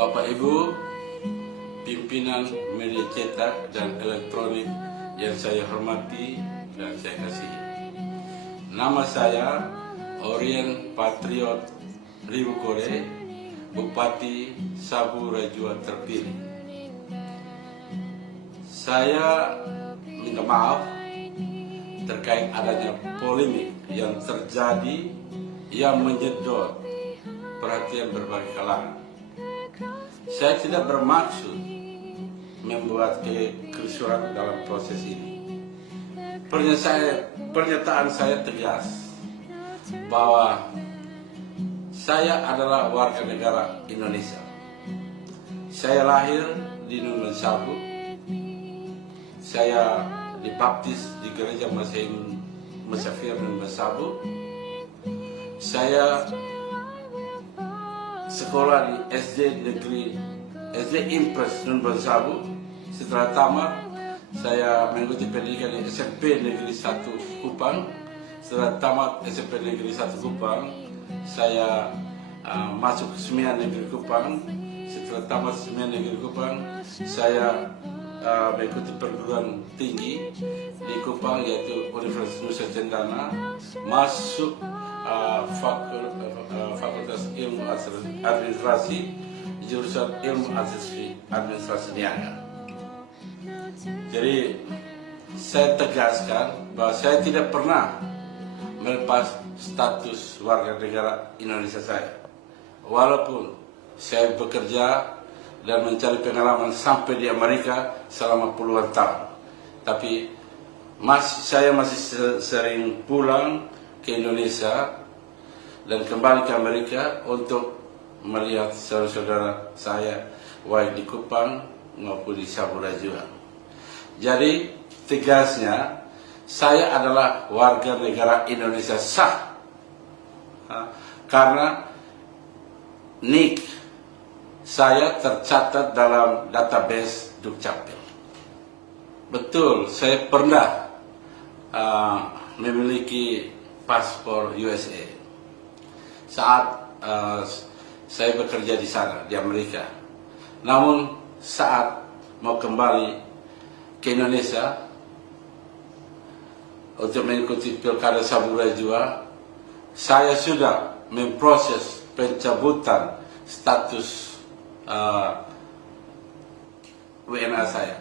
Bapak Ibu, pimpinan media cetak dan elektronik yang saya hormati dan saya kasihi. Nama saya Orien Patriot Ribukore, Bupati Sabu Rajua terpilih. Saya minta maaf terkait adanya polemik yang terjadi yang menyedot perhatian berbagai kalangan. Saya tidak bermaksud membuat kerusuhan dalam proses ini. Pernyataan saya tegas bahwa saya adalah warga negara Indonesia. Saya lahir di Numan Sabu. Saya dibaptis di gereja Masehi Musafir Numan Sabu. Saya sekolah di SD Impres Numan Sabu. Setelah tamat, saya mengikuti pendidikan di SMP Negeri 1 Kupang. Setelah tamat SMP Negeri 1 Kupang, saya masuk ke Semian Negeri Kupang. Setelah tamat Semian Negeri Kupang, saya mengikuti perguruan tinggi di Kupang, yaitu Universitas Nusa Cendana, masuk Fakultas Ilmu Administrasi, jurusan Ilmu Administrasi Niaga. Jadi saya tegaskan bahwa saya tidak pernah melepas status warga negara Indonesia saya. Walaupun saya bekerja dan mencari pengalaman sampai di Amerika selama puluhan tahun, tapi saya masih sering pulang ke Indonesia dan kembali ke Amerika untuk melihat saudara-saudara saya baik di Kupang maupun di Sabu Rajua. Jadi tegasnya, saya adalah warga negara Indonesia sah karena NIK saya tercatat dalam database Dukcapil. Betul, saya pernah memiliki paspor USA saat saya bekerja di sana, di Amerika. Namun saat mau kembali ke Indonesia untuk mengikuti Pilkada Sabu Rajua, saya sudah memproses pencabutan status WNA saya.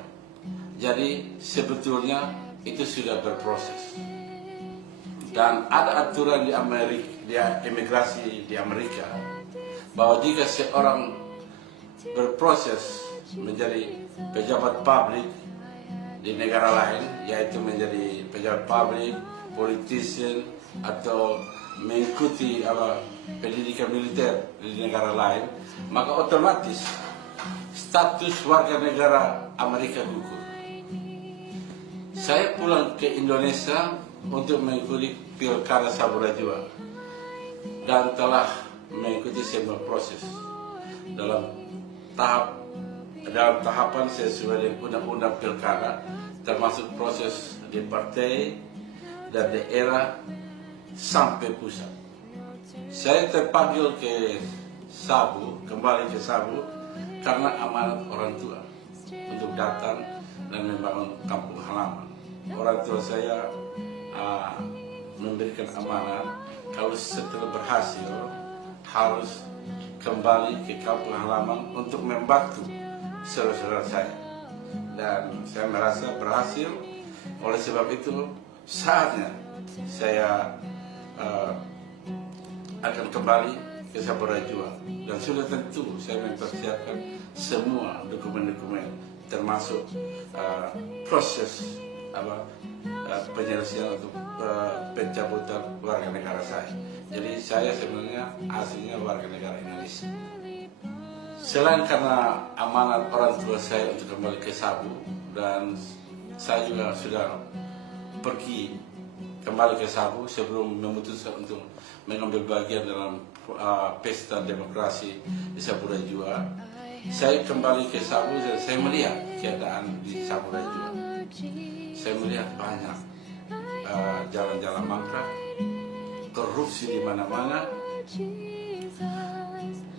Jadi sebetulnya itu sudah berproses. Dan ada aturan di imigrasi di Amerika bahwa jika seorang berproses menjadi pejabat publik di negara lain, yaitu menjadi pejabat publik, politician, atau mengikuti pendidikan militer di negara lain, maka otomatis status warga negara Amerika gugur. Saya pulang ke Indonesia untuk mengikuti Pilkada Sabu Rajua dan telah mengikuti semua proses dalam tahapan sesuai dengan undang-undang Pilkada, termasuk proses di partai dan daerah sampai pusat. Saya terpanggil ke Sabu, kembali ke Sabu karena amanat orang tua untuk datang dan membangun kampung halaman. Orang tua saya memberikan amanat kalau setelah berhasil harus kembali ke kampung halaman untuk membantu saudara-saudara saya. Dan saya merasa berhasil. Oleh sebab itu saatnya saya akan kembali ke Sabu Rajua, dan sudah tentu saya mempersiapkan semua dokumen-dokumen termasuk proses penyelesaian untuk pencabutan warga negara saya. Jadi saya sebenarnya aslinya warga negara Indonesia. Selain karena amanat orang tua saya untuk kembali ke Sabu, dan saya juga sudah pergi kembali ke Sabu sebelum memutuskan untuk mengambil bagian dalam pesta demokrasi di Sabu Rajua. Saya kembali ke Sabu dan saya melihat keadaan di Sabu Rajua. Saya melihat banyak jalan-jalan mangkrak, korupsi di mana-mana,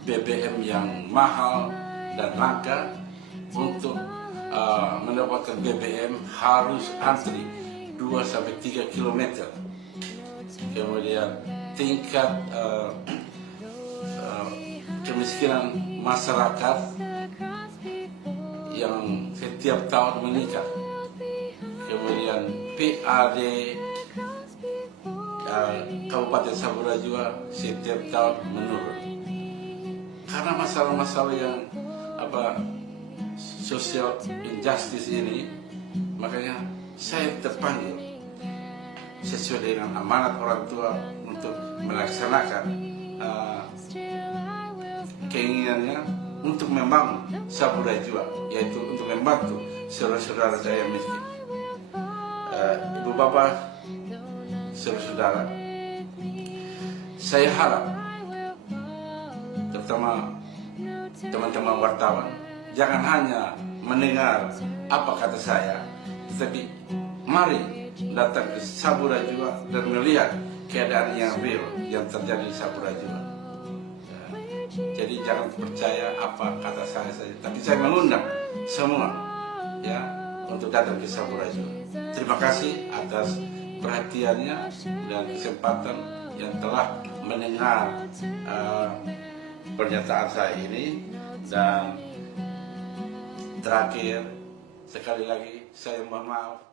BBM yang mahal, dan langka. Untuk mendapatkan BBM harus antri 2-3 km. Kemudian tingkat kemiskinan masyarakat yang setiap tahun meningkat. Kemudian PAD Kabupaten Sabura juga setiap tahun menurun. Karena masalah-masalah yang social injustice ini, makanya saya terpanggil sesuai dengan amanat orang tua untuk melaksanakan keinginannya untuk membangun Sabura Jua, yaitu untuk membantu saudara-saudara saya yang miskin. Ibu bapak, saudara-saudara, saya harap terutama teman-teman wartawan jangan hanya mendengar apa kata saya, tetapi mari datang ke Sabura Jua dan melihat keadaan yang real yang terjadi di Sabura Jua. Jadi jangan percaya apa kata saya saja, tapi saya mengundang semua ya untuk datang ke Sabura Jua. Terima kasih atas perhatiannya dan kesempatan yang telah mendengar pernyataan saya ini. Dan terakhir sekali lagi saya mohon maaf